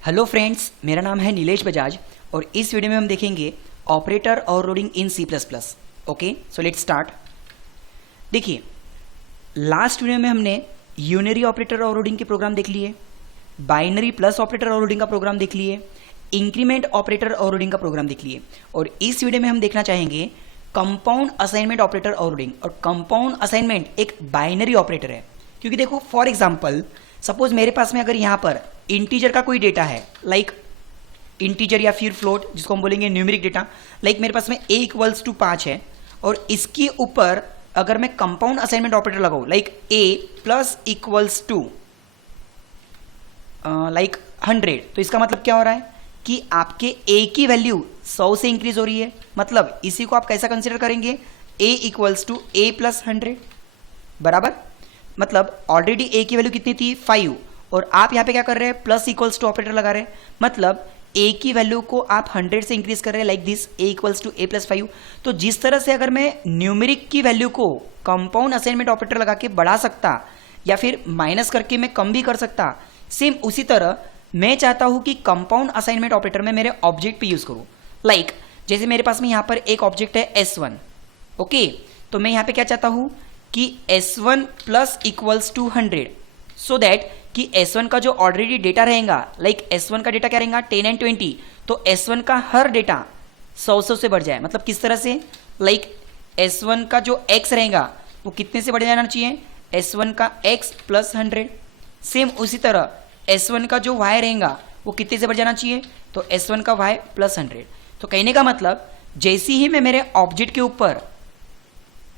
Hello friends, मेरा नाम है नीलेश बजाज और इस वीडियो में हम देखेंगे operator overloading in C plus plus. Okay, so let's start. देखिए, लास्ट वीडियो में हमने यूनरी ऑपरेटर ओवरलोडिंग के प्रोग्राम देख लिए, बाइनरी प्लस ऑपरेटर ओवरलोडिंग का प्रोग्राम देख लिए, इंक्रीमेंट ऑपरेटर ओवरलोडिंग का प्रोग्राम देख लिए और इस वीडियो में हम देखना चाहेंगे कंपाउंड असाइनमेंट ऑपरेटर ओवरलोडिंग। और कंपाउंड असाइनमेंट एक बाइनरी ऑपरेटर है, क्योंकि देखो फॉर एग्जांपल सपोज मेरे पास में अगर यहाँ पर इंटीजर का कोई डेटा है, लाइक इंटीजर या फिर फ्लोट जिसको हम बोलेंगे न्यूमेरिक डेटा, लाइक मेरे पास में a इक्वल्स टू 5 है और इसके ऊपर अगर मैं कंपाउंड असाइनमेंट ऑपरेटर लगाऊं like a plus equals to like 100, तो इसका मतलब क्या हो रहा है कि आपके a की वैल्यू 100 से इंक्रीज हो रही है। मतलब इसी को आप कैसा कंसिडर करेंगे, a equals to a plus 100 बराबर। मतलब ऑलरेडी a की वैल्यू कितनी थी 5 और आप यहाँ पे क्या कर रहे हैं, प्लस इक्वल्स टू ऑपरेटर लगा रहे हैं। मतलब a की वैल्यू को आप 100 से इंक्रीज कर रहे हैं like this, a equals to a plus 5। तो जिस तरह से अगर मैं न्यूमेरिक की वैल्यू को कंपाउंड असाइनमेंट ऑपरेटर लगा के बढ़ा सकता या फिर माइनस करके मैं कम भी कर सकता, सेम उसी तरह मैं चाहता हूं कि कंपाउंड असाइनमेंट ऑपरेटर में मेरे ऑब्जेक्ट पे यूज करूं। लाइक जैसे मेरे पास में यहाँ पर एक ऑब्जेक्ट है S1, ओके, तो मैं यहाँ पे क्या चाहता हूं कि S1 plus equals to 100, so that कि S1 का जो ऑलरेडी डेटा रहेगा, लाइक S1 का डेटा क्या रहेगा 10 एंड 20, तो S1 का हर डेटा 100 से बढ़ जाए। मतलब किस तरह से, लाइक S1 का जो x रहेगा वो कितने से बढ़ जाना चाहिए, S1 का x प्लस 100। सेम उसी तरह S1 का जो y रहेगा वो कितने से बढ़ जाना चाहिए, तो S1 का y प्लस 100। तो कहने का मतलब जैसे ही मैं मेरे ऑब्जेक्ट के ऊपर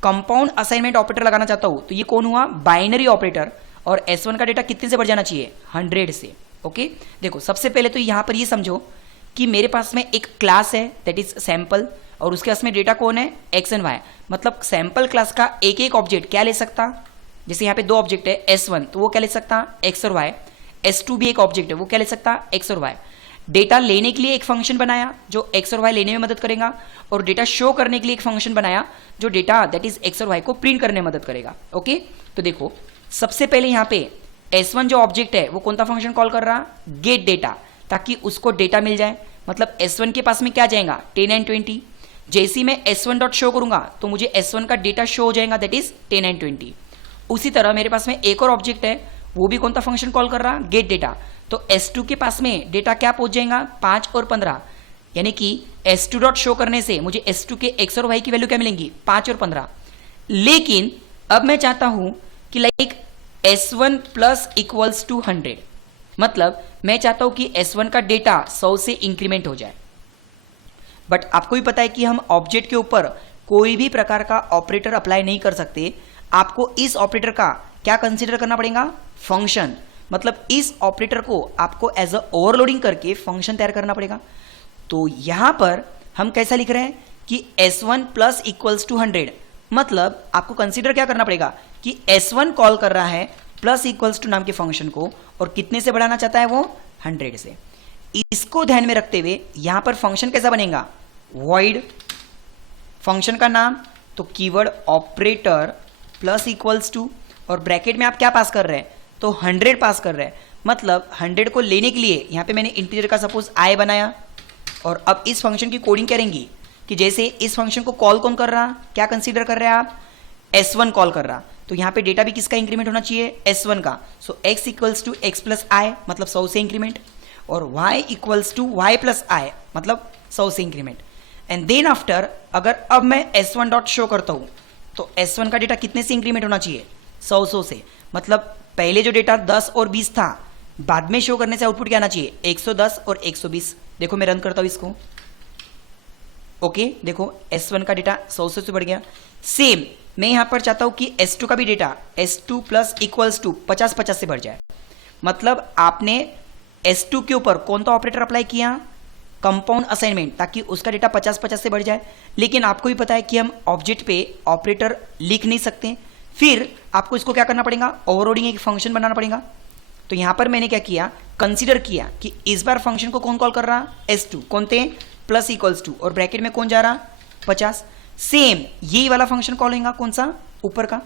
कंपाउंड असाइनमेंट ऑपरेटर लगाना चाहता हूं, तो ये कौन हुआ, बाइनरी ऑपरेटर, और S1 का डेटा कितने से बढ़ जाना चाहिए, 100 से। ओके, देखो सबसे पहले तो यहां पर ये समझो कि मेरे पास में एक क्लास है दैट इज सैंपल और उसके पास में डेटा कौन है, x एंड y। मतलब सैंपल क्लास का एक एक ऑब्जेक्ट क्या ले सकता, जैसे यहाँ पे दो ऑब्जेक्ट है S1, तो वो क्या ले सकता x और y। S2 भी एक ऑब्जेक्ट है, वो क्या ले सकता x और y। डेटा लेने के लिए एक फंक्शन बनाया जो x और y लेने में मदद करेगा और डेटा शो करने के लिए एक फंक्शन बनाया जो डेटा दैट इज x और y को प्रिंट करने में मदद करेगा। ओके, तो देखो सबसे पहले यहाँ पे S1 जो ऑब्जेक्ट है वो कौन सा फंक्शन कॉल कर रहा, गेट डेटा, ताकि उसको डेटा मिल जाए। मतलब S1 के पास में क्या जाएगा 10 एंड 20, जैसे ही मैं S1 डॉट शो करूंगा तो मुझे S1 का डेटा शो हो जाएगा दैट इज 10 एंड 20। उसी तरह मेरे पास में एक और ऑब्जेक्ट है, वो भी कौन सा फंक्शन कॉल कर रहा, गेट डेटा, तो S2 के पास में डेटा क्या पहुंच जाएगा 5 और 15, यानी कि S2 डॉट शो करने से मुझे S2 के x और y की वैल्यू क्या मिलेंगी 5 और 15। लेकिन अब मैं चाहता हूं कि like S1 plus equals to 100, मतलब मैं चाहता हूं कि S1 का डेटा 100 से इंक्रीमेंट हो जाए। बट आपको भी पता है कि हम ऑब्जेक्ट के ऊपर कोई भी प्रकार का ऑपरेटर अप्लाई नहीं कर सकते। आपको इस ऑपरेटर का क्या कंसीडर करना पड़ेगा, फंक्शन। मतलब इस ऑपरेटर को आपको एज अ ओवरलोडिंग करके फंक्शन तैयार करना पड़ेगा। तो यहां पर हम कैसा लिख रहे हैं कि S1 प्लस इक्वल्स टू 100, मतलब आपको कंसीडर क्या करना पड़ेगा कि S1 कॉल कर रहा है प्लस इक्वल्स टू नाम के फंक्शन को और कितने से बढ़ाना चाहता है वो 100 से। इसको ध्यान में रखते हुए यहां पर फंक्शन कैसा बनेगा, वॉइड फंक्शन का नाम, तो keyword operator plus equals to और ब्रैकेट में आप क्या पास कर रहे हैं, तो 100 पास कर रहे हैं। मतलब 100 को लेने के लिए यहां पे मैंने इंटीजर का सपोज i बनाया और अब इस फंक्शन की कोडिंग करेंगी कि जैसे इस फंक्शन को कॉल कौन कर रहा, क्या कंसीडर कर रहे हैं आप, S1 कॉल कर रहा, तो यहाँ पे डेटा भी किसका इंक्रीमेंट होना चाहिए, S1 का। So x equals to x plus i, मतलब 100 से इंक्रीमेंट, और y equals to y plus i, मतलब 100 से इंक्रीमेंट। एंड देन आफ्टर अगर अब मैं S1 डॉट शो करता हूँ तो S1 का डेटा कितने से इंक्रीमेंट होना चाहिए, 100 से। मतलब पहले जो डेटा 10 और 20 था, बाद में शो करने से आउटपुट क्या आना चाहिए, 110 और 120। देखो मैं रन करता हूँ इसको, ओके, देखो S1 का डेटा 100 से बढ़ गया। सेम मैं यहां पर चाहता हूं कि S2 का भी data S2 plus equals to 50 से बढ़ जाए। मतलब आपने S2 के ऊपर कौन सा ऑपरेटर अप्लाई किया, कंपाउंड असाइनमेंट, ताकि उसका डेटा 50 से बढ़ जाए। लेकिन आपको भी पता है कि हम ऑब्जेक्ट पे ऑपरेटर लिख नहीं सकते, फिर आपको इसको क्या करना पड़ेगा, ओवरलोडिंग एक फंक्शन बनाना पड़ेगा। तो यहां पर मैंने क्या किया, कंसीडर किया कि इस बार फंक्शन को कौन कॉल कर रहा, S2, कौन थे, प्लस इक्वल्स टू और ब्रैकेट में कौन जा रहा 50। सेम यही वाला फंक्शन कॉल होगा कौन सा, ऊपर का,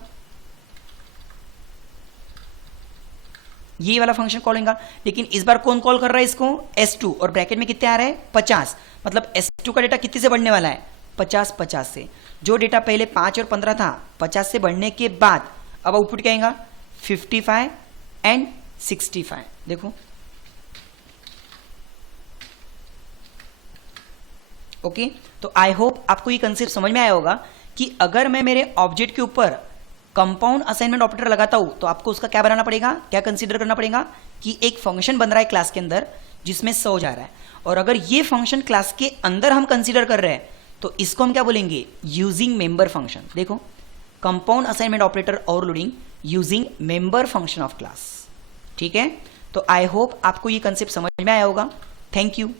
ये वाला फंक्शन कॉल होगा। लेकिन इस बार कौन कॉल कर रहा है इसको, S2, और ब्रैकेट में कितने आ रहा है 50, मतलब S2 का डेटा कितने से बढ़ने वाला है 50 से। जो डेटा पहले 5 और 15 था 50 से बढ़ने के बाद अब आउटपुट क्या आएगा 55 एंड 65। देखो ओके तो आई होप आपको ये कंसेप्ट समझ में आया होगा कि अगर मैं मेरे ऑब्जेक्ट के ऊपर कंपाउंड असाइनमेंट ऑपरेटर लगाता हूं तो आपको उसका क्या बनाना पड़ेगा, क्या कंसीडर करना पड़ेगा कि एक फंक्शन बन रहा है क्लास के अंदर जिसमें 100 जा रहा है, और अगर ये फंक्शन क्लास के अंदर हम कंसीडर कर रहे हैं तो इसको हम क्या बोलेंगे, यूजिंग मेंबर फंक्शन। देखो compound assignment operator overloading using member function of class. ठीक है, तो आई होप आपको ये कंसेप्ट समझ में आया होगा। Thank you.